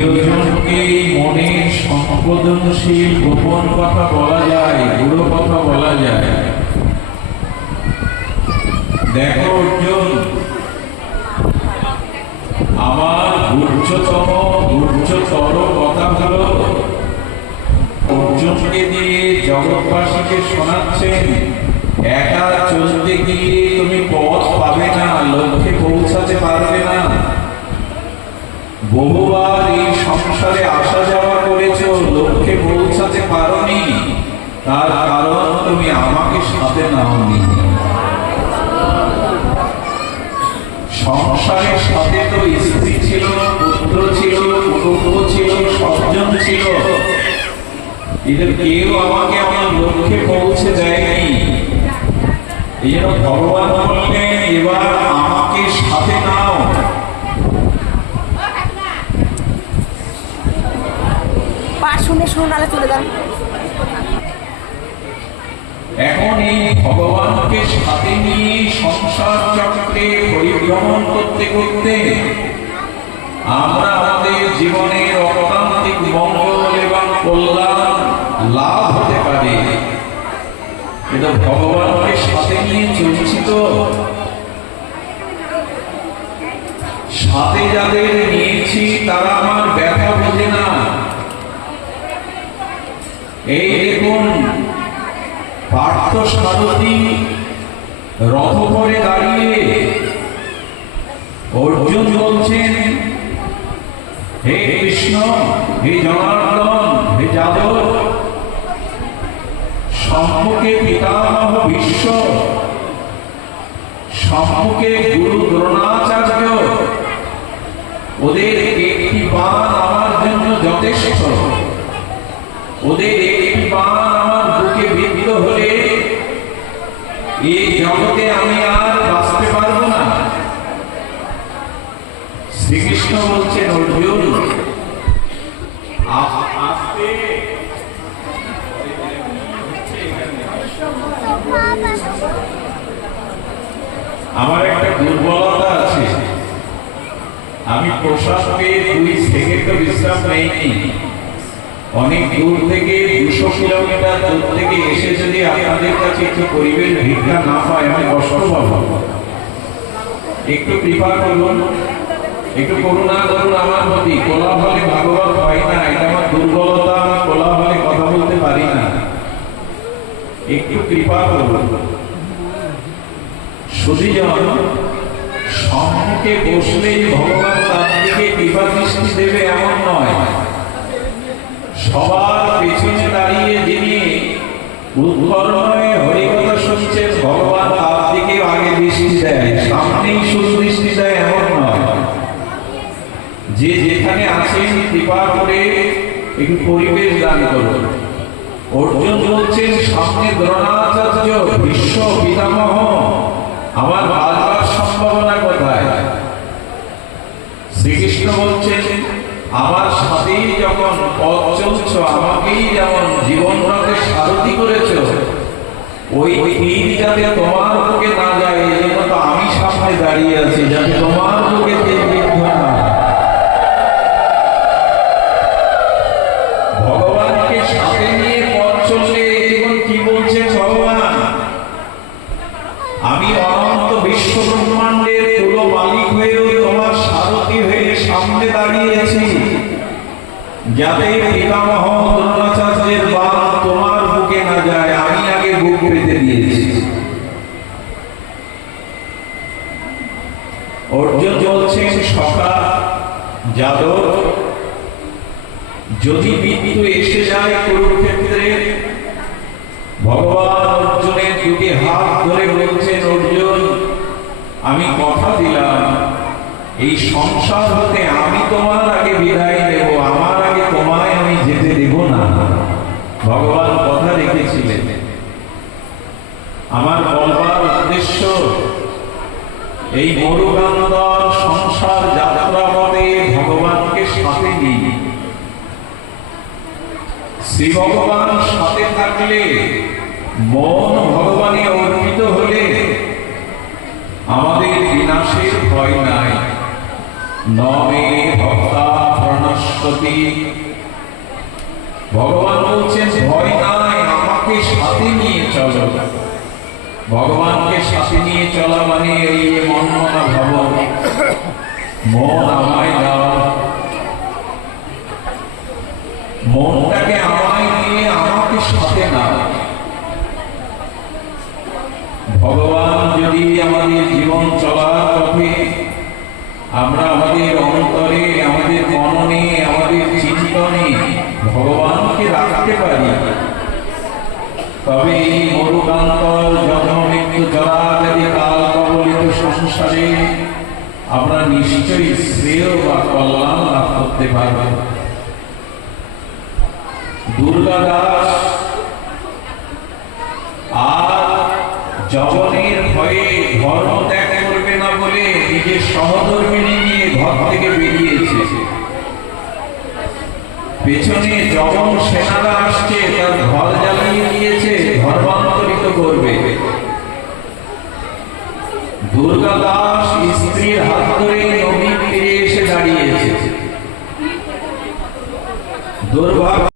প্রিয়জনকে মনের সংবেদনশীল গোপন কথা বলা যায়, গুরু কথা বলা যায়। দেখো অর্জুন, আমার গুহ্যতর কথা হলো অর্জুনকে দিয়ে জগৎবাসীকে শোনাচ্ছেন, একা চলতে গিয়ে তুমি পথ পাবে না, লক্ষ্যে পৌঁছাতে পারবে না। বহুবার এই সংসারে আসা যাওয়া করেছ, লক্ষ্যে পৌঁছাতে পারোনি, তার কারণ তুমি আমাকে সাথে নাওনি। সংসারের সাথে তো স্ত্রী ছিল, পুত্র ছিল, কুটুম্ব ছিল, সজ্জন ছিল, এদের কেউ আমাকে আমার লক্ষ্যে পৌঁছে দেয়নি। এই জন্য ভগবান বললেন, এবার আমাকে সাথে নাও। এখন এই ভগবানকে সাথে নিয়ে সংসার চক্রে পরিভ্রমণ করতে করতে আমরা আমাদের জীবনের অপ্রান্তিক মঙ্গল এবং কল্যাণ লাভ হতে পারে। কিন্তু ভগবানকে সাথে নিয়ে চলছি তো, সাথে যাদের নিয়েছি তারা আমার ব্যথা বোঝে না। এই দেখুন, পার্থ সারথী রথ করে দাঁড়িয়ে অর্জুন বলছেন, হে কৃষ্ণ, হে জনার্দন, হে যাদব, সম্মুখে পিতামহ ভীষ্ম, সম্মুখে গুরু দ্রোণাচার্য, ওদের একটি বাণ আমার জন্য যথেষ্ট। ওদের একটি বাণ আমার বুকে বিদ্ধ হলে এই জগতে আমি আর বাঁচতে পারবো না। শ্রীকৃষ্ণ বলছেন, অর্জুন আমার একটা দুর্বলতা আছে, আমি প্রসাদ পেয়ে 2 সেকেন্ড বিশ্রাম নেইনি। অনেক দূর থেকে 200 কিলোমিটার দূর থেকে এসে যদি আপনাদের কাছে একটু পরিবেশ ভিক্ষা না পাই, আমি কষ্ট পাবো। একটু কৃপা করুন, একটু করুণা করুন আমার প্রতি। কোলাহলে ভাগবত হয় না, এটা আমার দুর্বলতা, আমি কোলাহলে কথা বলতে পারি না। একটু কৃপা করুন। সুধীজন, সম্মুখে বসলেই ভগবান তার দিকে কৃপা দৃষ্টি দেবে এমন নয়। সবার পেছনে দাঁড়িয়ে যিনি উৎকর্ণ হয়ে হরিকথা শুনছেন, ভগবান তার দিকে আগে দৃষ্টি দেয়, সামনেই শুধু দৃষ্টি দেয় এমন নয়। যে যেখানে আছেন কৃপা করে একটু পরিবেশ দান করুন। অর্জুন বলছেন, সামনে দ্রোণাচার্য, ভীষ্ম পিতামহ, আমার বাঁচবার সম্ভাবনা কোথায়? শ্রীকৃষ্ণ বলছেন, আমার সাথেই যখন পথ চলছ, আমাকেই যেমন জীবন রথে সারথি করেছ, ওই তীর যাতে তোমার বুকে না যায়, এই জন্য তো আমি সামনে দাঁড়িয়ে আছি, যাতে তোমার বুকে তীর বিদ্ধ না। ভগবানকে সাথে নিয়ে পথ চললে এখন কি বলছে ভগবান? আমি অনন্ত বিশ্ব ব্রহ্মাণ্ডের পুরো মালিক হয়েও তোমার সারথি হয়ে সামনে দাঁড়িয়েছি, যাতে পিতামহ দ্রোণাচার্যের বাণ তোমার বুকে না যায়, আমি আগে বুক পেতে দিয়েছি। অর্জুন বলছেন, সখা যাদব, যদি মৃত্যু এসে যায় কুরুক্ষেত্রে, ভগবান অর্জুনের 2টি হাত ধরে বলছেন, অর্জুন আমি কথা দিলাম, এই সংসার হতে আমি তোমার আগে বিদায় নেব, আমার আগে তোমায় আমি যেতে দেব না। ভগবান কথা রেখেছিলেন। আমার বলবার উদ্দেশ্য, এই মরুকান্দর সংসার যাত্রা পথে ভগবানকে সাথে নিই। শ্রী ভগবান সাথে থাকলে, মন ভগবানে অর্পিত হলে আমাদের বিনাশের ভয় নাই। নমে ভক্তা প্রণাম নশ্বতি। ভগবান বলছেন ভয় নাই, আমাকে সাথে নিয়ে চলো। ভগবানকে সাথে নিয়ে চলা মানে এই যে মনমনা ভাব, মন আমায় দাও, মনটাকে আমায় নিয়ে আমাকে সাথে নাও। ভগবান যদি আমাদের জীবন চলার পথে আমরা আমাদের অন্তরে, আমাদের মননে, আমাদের চিন্তনে ভগবানকে রাখতে পারি, তবে এই মরুকান্তর জন্ম মৃত্যু জরাব্যাধি কাল কবলিত সংসারে আমরা নিশ্চয়ই শ্রেয় বা কল্যাণ লাভ করতে পারব। দুর্গা দাস আর যবনের ভয়ে ধর্ম ত্যাগ করবে না বলে নিজের সহধর্মিণী নিয়ে ঘর থেকে বেরিয়েছে। পেছনে যবন সেনারা আসছে, তার ঘর জ্বালিয়ে দিয়েছে, ধর্মান্তরিত করবে। দুর্গা দাস স্ত্রীর হাত ধরে